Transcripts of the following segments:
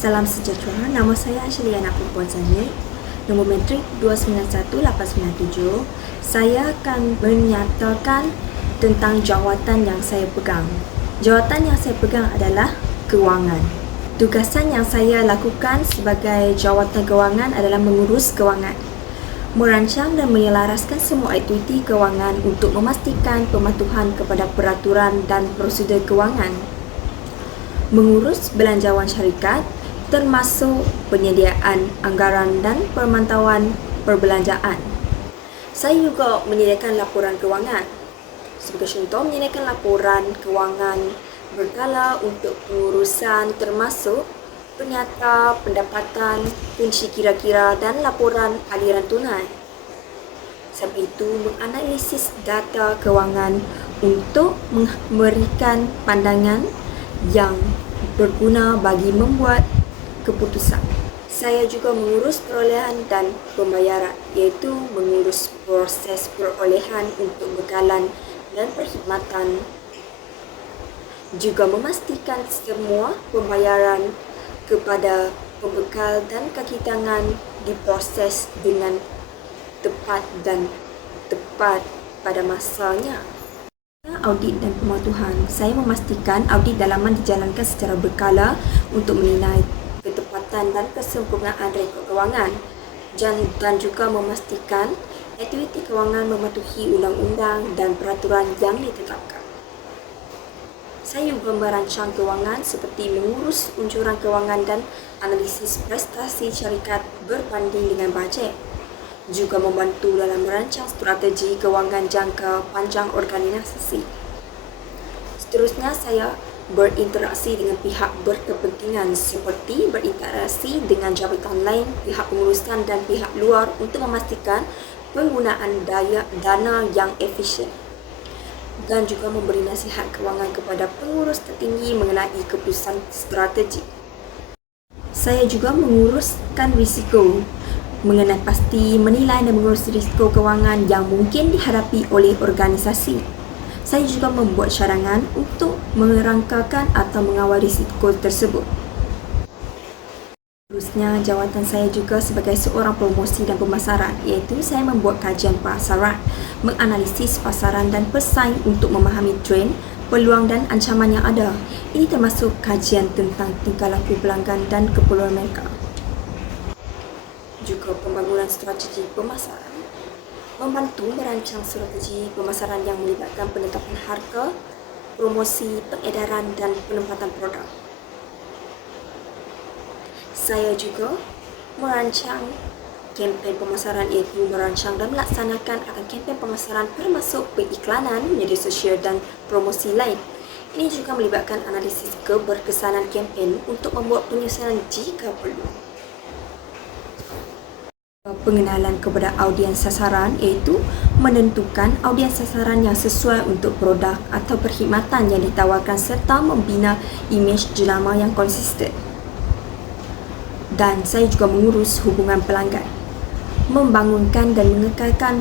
Salam sejahtera, nama saya Ashley anak perempuan Sanyik, nombor matrik 291897. Saya akan menyatakan tentang jawatan yang saya pegang. Jawatan yang saya pegang adalah kewangan. Tugasan yang saya lakukan sebagai jawatan kewangan adalah mengurus kewangan, merancang dan menyelaraskan semua aktiviti kewangan untuk memastikan pematuhan kepada peraturan dan prosedur kewangan, mengurus belanjawan syarikat termasuk penyediaan anggaran dan pemantauan perbelanjaan. Saya juga menyediakan laporan kewangan. Sebagai contoh, menyediakan laporan kewangan berkala untuk pengurusan termasuk penyata, pendapatan, kunci kira-kira dan laporan aliran tunai. Sebab itu, menganalisis data kewangan untuk memberikan pandangan yang berguna bagi membuat keputusan. Saya juga mengurus perolehan dan pembayaran, iaitu mengurus proses perolehan untuk bekalan dan perkhidmatan. Juga memastikan semua pembayaran kepada pembekal dan kaki tangan diproses dengan tepat pada masanya. Audit dan pematuhan. Saya memastikan audit dalaman dijalankan secara berkala untuk menilai ketepatan dan kesempurnaan rekod kewangan dan juga memastikan aktiviti kewangan mematuhi undang-undang dan peraturan yang ditetapkan. Saya juga merancang kewangan seperti mengurus unjuran kewangan dan analisis prestasi syarikat berbanding dengan bajet. Juga membantu dalam merancang strategi kewangan jangka panjang organisasi. Seterusnya, saya berinteraksi dengan pihak berkepentingan seperti berinteraksi dengan jabatan lain, pihak pengurusan dan pihak luar untuk memastikan penggunaan dana yang efisien dan juga memberi nasihat kewangan kepada pengurus tertinggi mengenai keputusan strategi. Saya juga menguruskan risiko, mengenai pasti, menilai dan mengurus risiko kewangan yang mungkin dihadapi oleh organisasi. Saya juga membuat cadangan untuk merangkakan atau mengawal risiko tersebut. Seterusnya, jawatan saya juga sebagai seorang promosi dan pemasaran, iaitu saya membuat kajian pasaran, menganalisis pasaran dan pesaing untuk memahami trend, peluang dan ancaman yang ada. Ini termasuk kajian tentang tingkah laku pelanggan dan keperluan mereka. Juga pembangunan strategi pemasaran, membantu merancang strategi pemasaran yang melibatkan penetapan harga, promosi, pengedaran dan penempatan produk. Saya juga merancang kempen pemasaran, iaitu merancang dan melaksanakan akan kempen pemasaran termasuk periklanan, media sosial dan promosi lain. Ini juga melibatkan analisis keberkesanan kempen untuk membuat penyesuaian jika perlu. Pengenalan kepada audiens sasaran, iaitu menentukan audiens sasaran yang sesuai untuk produk atau perkhidmatan yang ditawarkan serta membina imej jenama yang konsisten. Dan saya juga mengurus hubungan pelanggan, membangunkan dan mengekalkan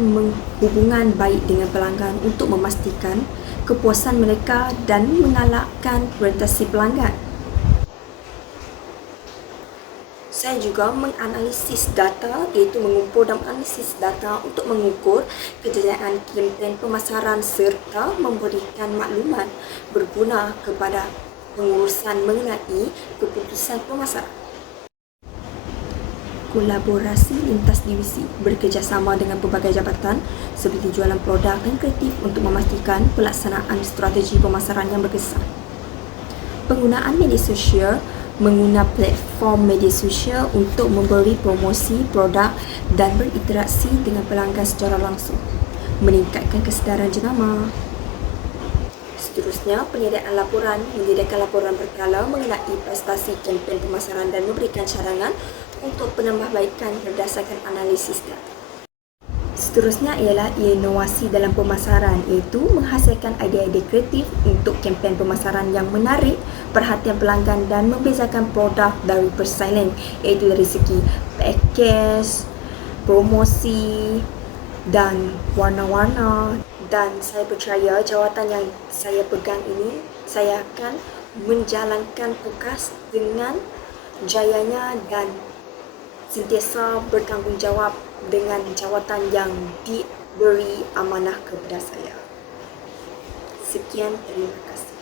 hubungan baik dengan pelanggan untuk memastikan kepuasan mereka dan mengalahkan prestasi pelanggan. Saya juga menganalisis data, iaitu mengumpul dan menganalisis data untuk mengukur kejayaan kempen pemasaran serta memberikan maklumat berguna kepada pengurusan mengenai keputusan pemasaran. Kolaborasi lintas divisi, bekerjasama dengan pelbagai jabatan seperti jualan produk dan kreatif untuk memastikan pelaksanaan strategi pemasaran yang berkesan. Penggunaan media sosial, menggunakan platform media sosial untuk memberi promosi produk dan berinteraksi dengan pelanggan secara langsung, meningkatkan kesedaran jenama. Seterusnya, penyediaan laporan, menyediakan laporan berkala mengenai prestasi kempen pemasaran dan memberikan cadangan untuk penambahbaikan berdasarkan analisis data. Seterusnya ialah inovasi dalam pemasaran, iaitu menghasilkan idea-idea kreatif untuk kempen pemasaran yang menarik perhatian pelanggan dan membezakan produk dari persaingan, iaitu dari segi package, promosi dan warna-warna. Dan saya percaya jawatan yang saya pegang ini, saya akan menjalankan tugas dengan jayanya dan sentiasa bertanggungjawab dengan jawatan yang diberi amanah kepada saya. Sekian, terima kasih.